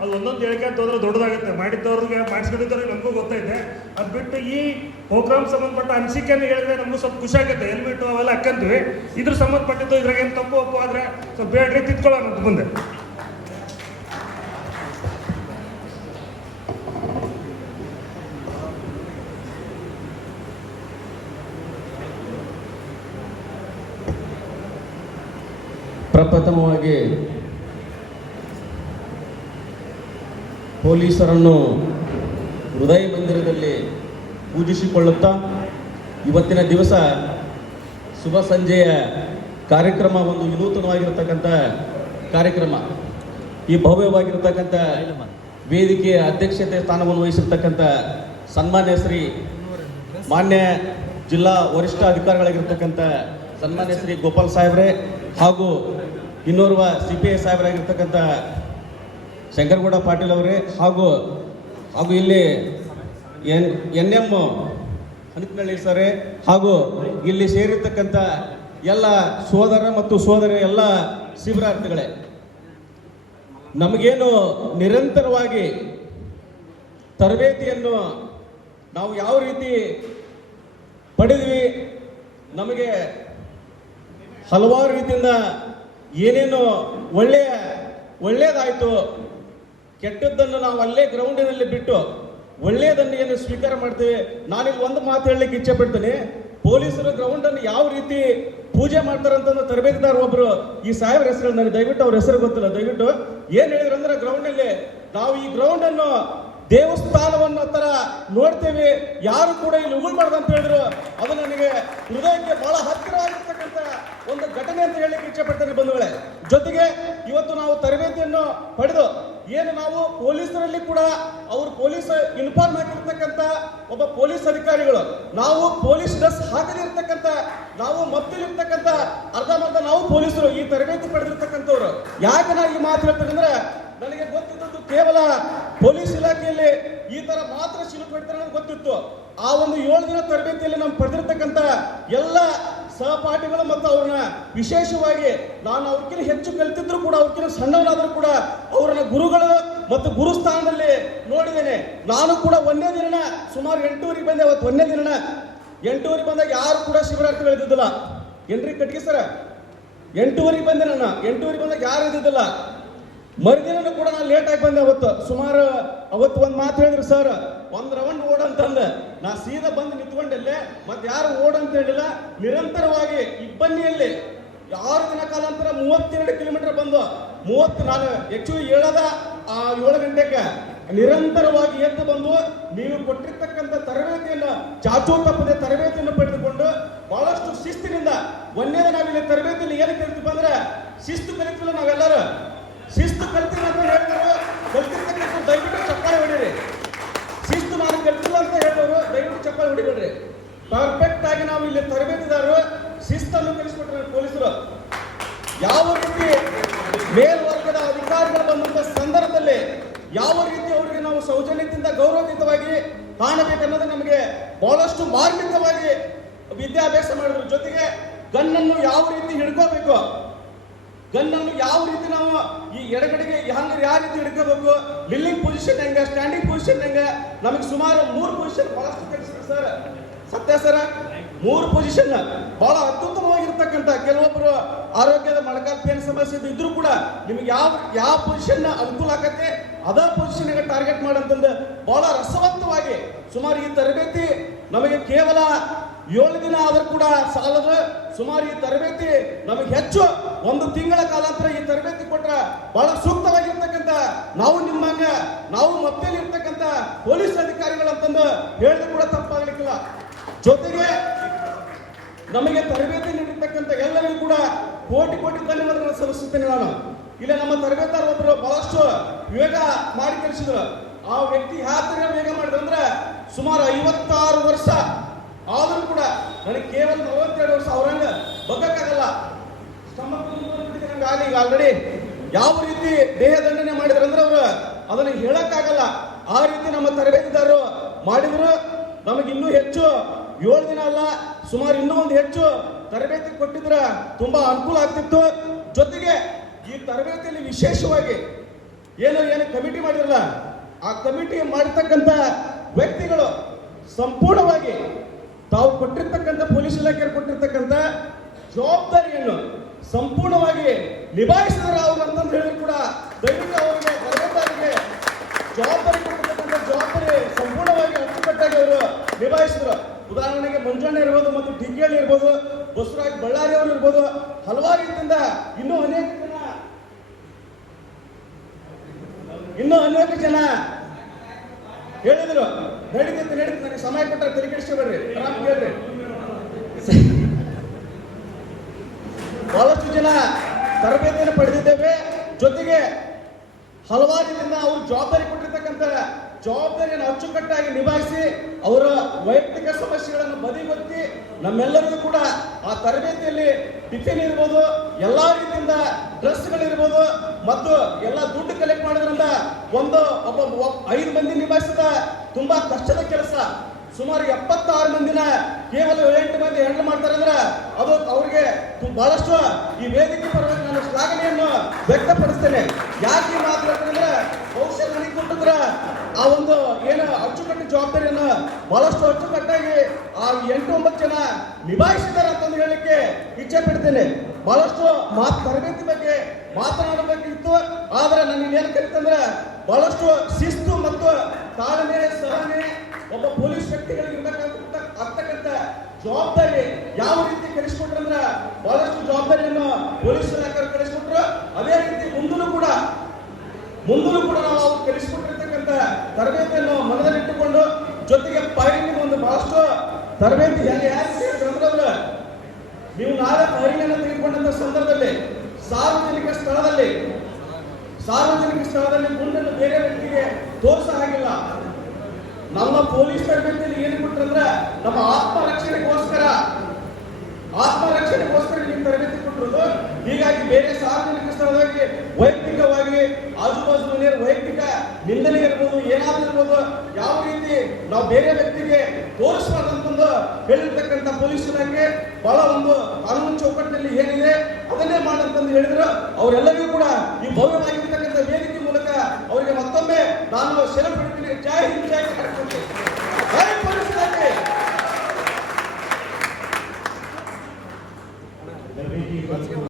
ಅದು ಒಂದೊಂದು ಹೇಳಿಕೆ ಹೋದ್ರೆ ದೊಡ್ಡದಾಗುತ್ತೆ. ಮಾಡಿದ್ದವ್ರಿಗೆ ಮಾಡಿಸ್ಕೊಂಡಿದ್ದವ್ರಿಗೆ ನಮಗೂ ಗೊತ್ತೈತೆ. ಅದು ಬಿಟ್ಟು ಈ ಪ್ರೋಗ್ರಾಮ್ ಸಂಬಂಧಪಟ್ಟ ಅನಿಸಿಕೆಯನ್ನು ಹೇಳಿದ್ರೆ ನಮಗೂ ಸ್ವಲ್ಪ ಖುಷಿ ಆಗುತ್ತೆ. ಹೆಲ್ಮೆಟ್ ಅವೆಲ್ಲ ಹಾಕಂತೀವಿ. ಇದ್ರ ಸಂಬಂಧಪಟ್ಟಿದ್ದು ಇದ್ರಾಗ ಏನು ತಪ್ಪು ಒಪ್ಪು ಆದರೆ ಸ್ವಲ್ಪ ಬೇಡ್ರಿ ತಿದ್ಕೊಳ್ಳೋಣ ಅಂತ ಮುಂದೆ. ಪ್ರಪ್ರಥಮವಾಗಿ ಪೊಲೀಸರನ್ನು ಹೃದಯ ಮಂದಿರದಲ್ಲಿ ಪೂಜಿಸಿಕೊಳ್ಳುತ್ತಾ ಇವತ್ತಿನ ದಿವಸ ಶುಭ ಸಂಜೆಯ ಕಾರ್ಯಕ್ರಮ ಒಂದು ವಿನೂತನವಾಗಿರತಕ್ಕಂಥ ಕಾರ್ಯಕ್ರಮ. ಈ ಭವ್ಯವಾಗಿರತಕ್ಕಂಥ ವೇದಿಕೆಯ ಅಧ್ಯಕ್ಷತೆ ಸ್ಥಾನವನ್ನು ವಹಿಸಿರ್ತಕ್ಕಂಥ ಸನ್ಮಾನ್ಯ ಶ್ರೀ ಮಾನ್ಯ ಜಿಲ್ಲಾ ವರಿಷ್ಠ ಅಧಿಕಾರಿಗಳಾಗಿರ್ತಕ್ಕಂಥ ಸನ್ಮಾನ್ಯ ಶ್ರೀ ಗೋಪಾಲ್ ಸಾಹೇಬ್ರೆ ಹಾಗೂ ಇನ್ನೋರ್ವ CPI ಸಾಹೇಬರಾಗಿರ್ತಕ್ಕಂಥ ಶಂಕರಗೌಡ ಪಾಟೀಲ್ ಅವರೇ ಹಾಗೂ ಇಲ್ಲಿ NM ಹನಕನಹಳ್ಳಿ ಸರೇ ಹಾಗೂ ಇಲ್ಲಿ ಸೇರಿರ್ತಕ್ಕಂಥ ಎಲ್ಲ ಸೋದರ ಮತ್ತು ಸೋದರಿ ಎಲ್ಲ ಶಿಬಿರಾರ್ಥಿಗಳೇ, ನಮಗೇನು ನಿರಂತರವಾಗಿ ತರಬೇತಿಯನ್ನು ನಾವು ಯಾವ ರೀತಿ ಪಡೆದ್ವಿ, ನಮಗೆ ಹಲವಾರು ರೀತಿಯಿಂದ ಏನೇನು ಒಳ್ಳೆಯದಾಯಿತು, ಕೆಟ್ಟದ್ದನ್ನು ನಾವು ಅಲ್ಲೇ ಗ್ರೌಂಡಿನಲ್ಲಿ ಬಿಟ್ಟು ಒಳ್ಳೆಯದನ್ನು ಏನು ಸ್ವೀಕಾರ ಮಾಡ್ತೇವೆ. ನಾನಿಲ್ಲಿ ಒಂದು ಮಾತು ಹೇಳಲಿಕ್ಕೆ ಇಚ್ಛೆ ಪಡ್ತೇನೆ. ಪೊಲೀಸರು ಗ್ರೌಂಡನ್ನು ಯಾವ ರೀತಿ ಪೂಜೆ ಮಾಡ್ತಾರಂತ ತರಬೇತಿದಾರ ಒಬ್ಬರು ಈ ಸಾಹೇಬ್ರ ಹೆಸರು ನನಗೆ ದಯವಿಟ್ಟು ಅವ್ರ ಹೆಸರು ಗೊತ್ತಿಲ್ಲ, ದಯವಿಟ್ಟು ಏನು ಹೇಳಿದ್ರು ಅಂದ್ರೆ, ಗ್ರೌಂಡ್ನಲ್ಲಿ ನಾವು ಈ ಗ್ರೌಂಡನ್ನು ದೇವಸ್ಥಾನವನ್ನು ತರ ನೋಡ್ತೇವೆ, ಯಾರು ಕೂಡ ಇಲ್ಲಿ ಉಗುಳ್ಬಾರ್ದು ಅಂತ ಹೇಳಿದ್ರು. ಅದು ನನಗೆ ಹೃದಯಕ್ಕೆ ಬಹಳ ಹತ್ತಿರ ಆಗಿರ್ತಕ್ಕಂಥ ಒಂದು ಘಟನೆ ಅಂತ ಹೇಳಲಿಕ್ಕೆ ಇಚ್ಛೆ ಪಡ್ತೇನೆ ಬಂಧುಗಳೇ. ಜೊತೆಗೆ ಇವತ್ತು ನಾವು ತರಬೇತಿಯನ್ನು ಪಡೆದು ಏನು ನಾವು ಪೊಲೀಸರಲ್ಲಿ ಕೂಡ ಅವರು ಪೊಲೀಸ್ ಯೂನಿಫಾರ್ಮ್ ಹಾಕಿರ್ತಕ್ಕಂಥ ಒಬ್ಬ ಪೊಲೀಸ್ ಅಧಿಕಾರಿಗಳು, ನಾವು ಪೊಲೀಸ್ ಡ್ರೆಸ್ ಹಾಕದಿರ್ತಕ್ಕಂಥ, ನಾವು ಮತ್ತಲಿರ್ತಕ್ಕಂಥ ಅರ್ಧಮರ್ಧ ನಾವು ಪೊಲೀಸರು ಈ ತರಬೇತಿ ಪಡೆದಿರ್ತಕ್ಕಂಥವ್ರು. ಯಾಕೆ ನಾ ಈ ಮಾತು ಹೇಳ್ತೇನೆ ಅಂದ್ರೆ, ನನಗೆ ಗೊತ್ತಿದ್ದದ್ದು ಕೇವಲ ಪೊಲೀಸ್ ಇಲಾಖೆಯಲ್ಲಿ ಈ ತರ ಮಾತ್ರ ಸಿಲುಕೊಡ್ತಾರೆ ಅನ್ನೋದು ಗೊತ್ತಿತ್ತು. ಆ ಒಂದು 7 ದಿನ ತರಬೇತಿಯಲ್ಲಿ ನಾವು ಪಡೆದಿರ್ತಕ್ಕಂಥ ಎಲ್ಲ ಸಹಪಾಠಿಗಳು ಮತ್ತು ಅವ್ರನ್ನ ವಿಶೇಷವಾಗಿ ನಾನು ಅವ್ರಿಗಿಂತ ಹೆಚ್ಚು ಕಲಿತಿದ್ರು ಕೂಡ, ಅವ್ರಿಗಿಂತ ಸಣ್ಣವರಾದರೂ ಕೂಡ ಅವರನ್ನ ಗುರುಗಳು ಮತ್ತು ಗುರುಸ್ಥಾನದಲ್ಲಿ ನೋಡಿದ್ದೇನೆ. ನಾನು ಕೂಡ 1ನೇ ದಿನ ಸುಮಾರು 8ೂವರೆಗೆ ಬಂದೆ. ಅವತ್ತು 1ನೇ ದಿನ 8ೂವರೆಗೆ ಬಂದಾಗ ಯಾರು ಕೂಡ ಶಿಬಿರಾರ್ಥಿಗಳು ಇದ್ದಿದ್ದಿಲ್ಲ. ಏನ್ರಿ ಕಟ್ಗೆ ಸರ 8ೂವರೆಗೆ ಬಂದೆ. ನಾನು 8ೂವರೆಗೆ ಬಂದಾಗ ಯಾರು ಇದ್ದಿದ್ದಿಲ್ಲ. ಮರುದಿನ ಕೂಡ ನಾನು ಲೇಟ್ ಆಗಿ ಬಂದೆ. ಅವತ್ತು ಒಂದು ಮಾತು ಹೇಳಿದ್ರು, ಸರ್ ಒಂದು ರೌಂಡ್ ಓಡಂತಂದೆ. ನಾ ಸೀದಾ ಬಂದು ನಿಂತ್ಕೊಂಡಲ್ಲೇ, ಮತ್ತೆ ಯಾರು ಓಡಂತ ಹೇಳಿಲ್ಲ. ನಿರಂತರವಾಗಿ ಇಬ್ಬನಿಯಲ್ಲಿ 6 ದಿನ ಕಾಲಾಂತರ 32 ಕಿಲೋಮೀಟರ್ ಬಂದು 30 ನಾನು ಆಕ್ಚುಲಿ ಹೇಳದ 7 ಗಂಟೆಗೆ ನಿರಂತರವಾಗಿ ಎದ್ದು ಬಂದು ನೀವು ಕೊಟ್ಟಿರ್ತಕ್ಕಂಥ ತರಬೇತಿಯನ್ನು ಚಾಚೂ ತಪ್ಪದೆ ತರಬೇತಿಯನ್ನು ಪಡೆದುಕೊಂಡು ಬಹಳಷ್ಟು ಶಿಸ್ತಿನಿಂದ 1ನೇ ದಿನ ನಾವಿಲ್ಲಿ ತರಬೇತಿಯಲ್ಲಿ ಏನು ಕಲಿತೀವಿ ಅಂದ್ರೆ, ಶಿಸ್ತು ಕಲಿತಿಲ್ಲ ನಾವೆಲ್ಲರೂ. ಶಿಸ್ತು ಕಲ್ತಿಲ್ಲ ಅಂತ ಹೇಳಿದ್ರು, ಕಲ್ತಿರ್ತಕ್ಕಂಥ ದಯವಿಟ್ಟು ಚಪ್ಪಾಳೆ ಹೊಡೀರಿ. ಶಿಸ್ತು ನಾನು ಕಲ್ತಿಲ್ಲ ಅಂತ ಹೇಳಿದವರು ದಯವಿಟ್ಟು ಚಪ್ಪಾಳೆ ಹೊಡಿಬೇಡ್ರಿ. ಪರ್ಫೆಕ್ಟ್ ಆಗಿ ನಾವು ಇಲ್ಲಿ ತರಬೇತಿದಾರರು ಶಿಸ್ತನ್ನು ಕಲಿಸ್ಬಿಟ್ರೆ ಪೊಲೀಸರು ಯಾವ ರೀತಿ ಮೇಲ್ವರ್ಗದ ಅಧಿಕಾರಿಗಳು ಬಂದಂತ ಸಂದರ್ಭದಲ್ಲಿ ಯಾವ ರೀತಿ ಅವರಿಗೆ ನಾವು ಸೌಜನ್ಯದಿಂದ ಗೌರವಯುತವಾಗಿ ಕಾಣಬೇಕನ್ನೋದು ನಮಗೆ ಬಹಳಷ್ಟು ಮಾರ್ಮಿಕವಾಗಿ ವಿದ್ಯಾಭ್ಯಾಸ ಮಾಡಿದ್ರು. ಜೊತೆಗೆ ಗನ್ನನ್ನು ಯಾವ ರೀತಿ ಹಿಡ್ಕೋಬೇಕು, ಗನ್ನನ್ನು ಯಾವ ರೀತಿ ನಾವು ಈ ಎಡಗಡೆಗೆ ಯಾವ ರೀತಿ ಹಿಡ್ಕೋಬೇಕು, ಲಿಲ್ಲಿಂಗ್ ಪೊಸಿಷನ್ ಹೆಂಗ, ಸ್ಟ್ಯಾಂಡಿಂಗ್ ಪೊಸಿಷನ್ ಹೆಂಗ, ನಮಗೆ ಸುಮಾರು 3 ಪೊಸಿಷನ್ ಬಹಳಷ್ಟು ಕಲಿಸಿದ್ರು ಸರ್. ಸತ್ಯ ಸರ 3 ಪೊಸಿಷನ್ ಬಹಳ ಅತ್ಯುತ್ತಮವಾಗಿರ್ತಕ್ಕಂಥ. ಕೆಲವೊಬ್ಬರು ಆರೋಗ್ಯದ ಮೊಣಕಾಲು ಪೇನ್ ಸಮಸ್ಯೆ ಇದ್ರೂ ಕೂಡ ನಿಮಗೆ ಯಾವ ಪೊಸಿಷನ್ ಅನುಕೂಲ ಆಗತ್ತೆ ಅದೇ ಪೊಸಿಷನ್ ಟಾರ್ಗೆಟ್ ಮಾಡಂತಂದು ಬಹಳ ರಸವಂತವಾಗಿ ಸುಮಾರು ಈ ತರಬೇತಿ ನಮಗೆ ಕೇವಲ 7 ದಿನ ಆದರೂ ಕೂಡ ಸಾಲದು. ಸುಮಾರು ಈ ತರಬೇತಿ ನಮಗೆ ಹೆಚ್ಚು 1 ತಿಂಗಳ ಕಾಲಾಂತರ ಈ ತರಬೇತಿ ಕೊಟ್ರ ಬಹಳ ಸೂಕ್ತವಾಗಿರ್ತಕ್ಕಂಥ, ನಾವು ನಿಮ್ಮಂಗ ನಾವು ಮತ್ತೇಲಿ ಇರ್ತಕ್ಕಂಥ ಪೊಲೀಸ್ ಅಧಿಕಾರಿಗಳಂತಂದು ಹೇಳಿದ್ರು ಕೂಡ ತಪ್ಪಾಗಲಿಕ್ಕಿಲ್ಲ. ಜೊತೆಗೆ ನಮಗೆ ತರಬೇತಿ ನೀಡಿರ್ತಕ್ಕಂಥ ಎಲ್ಲರಿಗೂ ಕೂಡ ಕೋಟಿ ಧನ್ಯವಾದಗಳನ್ನು ಸಲ್ಲಿಸುತ್ತೇನೆ ನಾನು. ಇಲ್ಲ ನಮ್ಮ ತರಬೇತಾರ ಒಬ್ಬರು ಬಹಳಷ್ಟು ವೇಗ ಮಾಡಿ ಕಲಿಸಿದ್ರು. ಆ ವ್ಯಕ್ತಿ ಯಾವ ವೇಗ ಮಾಡಿದ್ರೆ ಸುಮಾರು 56 ವರ್ಷ ಆದರೂ ಕೂಡ ನನಗೆ ಕೇವಲ 42 ವರ್ಷ ಅವ್ರಂಗ ಬಗ್ಗಕ್ಕಾಗಲ್ಲ. ಈಗ ಆಲ್ರೆಡಿ ಯಾವ ರೀತಿ ದೇಹ ದಂಡನೆ ಮಾಡಿದ್ರು ಅಂದ್ರೆ ಅವರು ಅದನ್ನು ಹೇಳಕ್ಕಾಗಲ್ಲ. ಆ ರೀತಿ ನಮ್ಮ ತರಬೇತಿದಾರರು ಮಾಡಿದ್ರು. ನಮಗೆ ಇನ್ನೂ ಹೆಚ್ಚು 7 ದಿನ ಅಲ್ಲ, ಸುಮಾರು ಇನ್ನೂ ಒಂದು ಹೆಚ್ಚು ತರಬೇತಿ ಕೊಟ್ಟಿದ್ರೆ ತುಂಬಾ ಅನುಕೂಲ ಆಗ್ತಿತ್ತು. ಜೊತೆಗೆ ಈ ತರಬೇತಿಯಲ್ಲಿ ವಿಶೇಷವಾಗಿ ಏನು ಕಮಿಟಿ ಮಾಡಿರಲ್ಲ, ಆ ಕಮಿಟಿ ಮಾಡಿರ್ತಕ್ಕಂಥ ವ್ಯಕ್ತಿಗಳು ಸಂಪೂರ್ಣವಾಗಿ ತಾವು ಕೊಟ್ಟಿರ್ತಕ್ಕಂಥ ಪೊಲೀಸ್ ಇಲಾಖೆಯಲ್ಲಿ ಕೊಟ್ಟಿರ್ತಕ್ಕಂಥ ಜವಾಬ್ದಾರಿಯನ್ನು ಸಂಪೂರ್ಣವಾಗಿ ನಿಭಾಯಿಸಿದ್ರೆ ಅವರು ಅಂತಂದು ಹೇಳಿದ್ರು ಕೂಡ ದಯವಿಟ್ಟು ಅವರಿಗೆ ತರಬೇತಿಗೆ ಜವಾಬ್ದಾರಿ ಕೊಟ್ಟಿರ್ತಕ್ಕಂಥ ಜವಾಬ್ದಾರಿ ಸಂಪೂರ್ಣವಾಗಿ ಅಚ್ಚುಕಟ್ಟಾಗಿ ಅವರು ನಿಭಾಯಿಸಿದ್ರು. ಉದಾಹರಣೆಗೆ ಮಂಜಣ್ಣ ಇರ್ಬೋದು ಮತ್ತು ಡಿಗ್ಗೇಳಿ ಇರ್ಬೋದು, ಬಸವರಾಜ್ ಬಳ್ಳಾರಿ ಅವರು ಇರ್ಬೋದು, ಹಲವಾರು ರೀತಿಯಿಂದ ಇನ್ನೂ ಅನೇಕ ಜನ ಹೇಳಿದ್ರು. ನಡೀತೈತೆ ನನಗೆ ಸಮಯ ಕೊಟ್ಟರೆ ತೆರಿಗೆಡಿಸ್ಕೊಬೇಡ್ರಿ, ಆರಾಮ್ ಕೇಳ್ರಿ. ಬಹಳಷ್ಟು ಜನ ತರಬೇತಿಯನ್ನು ಪಡೆದಿದ್ದೇವೆ. ಜೊತೆಗೆ ಹಲವಾರು ರೀತಿಯಿಂದ ಅವರು ಜವಾಬ್ದಾರಿ ಕೊಟ್ಟಿರ್ತಕ್ಕಂಥ ಜವಾಬ್ದಾರಿಯನ್ನು ಅಚ್ಚುಕಟ್ಟಾಗಿ ನಿಭಾಯಿಸಿ ಅವರ ವೈಯಕ್ತಿಕ ಸಮಸ್ಯೆಗಳನ್ನು ಬದಿಗೊತ್ತಿ ನಮ್ಮೆಲ್ಲರಿಗೂ ಕೂಡ ಆ ತರಬೇತಿಯಲ್ಲಿ ಟಿಫಿನ್ ಇರ್ಬೋದು, ಎಲ್ಲಾ ರೀತಿಯಿಂದ ಡ್ರೆಸ್ಗಳಿರ್ಬೋದು ಮತ್ತು ಎಲ್ಲ ದುಡ್ಡು ಕಲೆಕ್ಟ್ ಮಾಡೋದ್ರಿಂದ ಒಬ್ಬ 5 ಮಂದಿ ನಿಭಾಯಿಸಿದ ತುಂಬಾ ಕಷ್ಟದ ಕೆಲಸ. ಸುಮಾರು 76 ಮಂದಿನ ಕೇವಲ 8 ಮಂದಿ ಹ್ಯಾಂಡಲ್ ಮಾಡ್ತಾರೆ ಅಂದ್ರೆ ಅದು ಅವರಿಗೆ ಬಹಳಷ್ಟು ಈ ವೇದಿಕೆ ಪರವಾಗಿ ನಾನು ಶ್ಲಾಘನೆಯನ್ನು ವ್ಯಕ್ತಪಡಿಸ್ತೇನೆ. ಯಾಕೆ ಈ ಮಾತು ಹೇಳ್ತಂದ್ರೆ ಬಹುಶಃ ನನಗೆ ಕೊಟ್ಟಿದ್ರ ಆ ಒಂದು ಏನು ಅಚ್ಚುಕಟ್ಟು ಜವಾಬ್ದಾರಿಯನ್ನು ಬಹಳಷ್ಟು ಅಚ್ಚುಕಟ್ಟಾಗಿ ಆ 8-9 ಜನ ನಿಭಾಯಿಸಿದ್ದಾರೆ ಅಂತಂದು ಹೇಳಲಿಕ್ಕೆ ಇಚ್ಛೆ ಪಡ್ತೇನೆ. ಬಹಳಷ್ಟು ತರಬೇತಿ ಬಗ್ಗೆ ಮಾತನಾಡಬೇಕಿತ್ತು, ಆದ್ರೆ ನನಗೆ ಏನು ಕರಿತಂದ್ರೆ ಬಹಳಷ್ಟು ಶಿಸ್ತು ಮತ್ತು ತಾಳ್ಮೆ ಸಹನೆ ಒಬ್ಬ ಪೊಲೀಸ್ ವ್ಯಕ್ತಿಗಳಿಗೆ ಇರ್ತಕ್ಕಂಥ ಜವಾಬ್ದಾರಿ ಯಾವ ರೀತಿ ಕಲಿಸ್ಕೊಟ್ರಂದ್ರ ಬಹಳಷ್ಟು ಜವಾಬ್ದಾರಿಯನ್ನು ಪೊಲೀಸ್ ಇಲಾಖೆ ಕಲಿಸ್ಕೊಟ್ರು. ಅದೇ ರೀತಿ ಮುಂದೂ ಕೂಡ ನಾವು ಅವ್ರು ಕಲಿಸ್ಕೊಟ್ಟಿರ್ತಕ್ಕಂಥ ತರಬೇತಿಯನ್ನು ಮನದಲ್ಲಿಟ್ಟುಕೊಂಡು ಜೊತೆಗೆ ಫೈರಿಂಗ್ ಒಂದು ಬಹಳಷ್ಟು ತರಬೇತಿ ಯಾರು ನೀವು ನಾಳೆ ಫೈರಿಂಗ್ ಅನ್ನು ತೆಗೆದುಕೊಂಡಂತ ಸಂದರ್ಭದಲ್ಲಿ ಸಾರ್ವಜನಿಕ ಸ್ಥಳದಲ್ಲಿ ಗುಂಡನ್ನು ಬೇರೆ ವ್ಯಕ್ತಿಗೆ ತೋರಿಸ ಹಾಗಿಲ್ಲ. ನಮ್ಮ ಪೊಲೀಸ್ ತರಬೇತಿಯಲ್ಲಿ ಏನು ಕೊಟ್ಟರಂದ್ರೆ ನಮ್ಮ ಆತ್ಮರಕ್ಷಣೆಗೋಸ್ಕರ ನೀವು ತರಬೇತಿ ಕೊಟ್ಟಿರೋದು. ಹೀಗಾಗಿ ಬೇರೆ ಸಾರ್ವಜನಿಕ ಸ್ಥಳದಲ್ಲಿ ವೈಯಕ್ತಿಕವಾಗಿ ಆಜುಬಾಜು ಮನೆಯ ವೈಯಕ್ತಿಕ ನಿಂದನೆ ಇರ್ಬೋದು, ಏನಾದ್ರೂ ಇರ್ಬೋದು, ಯಾವ ರೀತಿ ನಾವು ಬೇರೆ ವ್ಯಕ್ತಿಗೆ ತೋರಿಸಬಾರ್ದಂತಂದು ಹೇಳಿರ್ತಕ್ಕಂಥ ಪೊಲೀಸ್ ಇಲಾಖೆ ಬಹಳ ಒಂದು ಕಾನೂನು ಚೌಕಟ್ಟಿನಲ್ಲಿ ಏನಿದೆ ಅದನ್ನೇ ಮಾಡಂತಂದು ಹೇಳಿದ್ರು. ಅವರೆಲ್ಲರಿಗೂ ಕೂಡ ಈ ಭವ್ಯವಾಗಿರ್ತಕ್ಕಂಥ ವೇದಿಕೆ ಮೂಲಕ ಅವರಿಗೆ ಮತ್ತೊಮ್ಮೆ ನಾನು ಸೆಲೆಬ್ರಿಟಿ ಜೈ ಹಿಂದ್ ಜೈ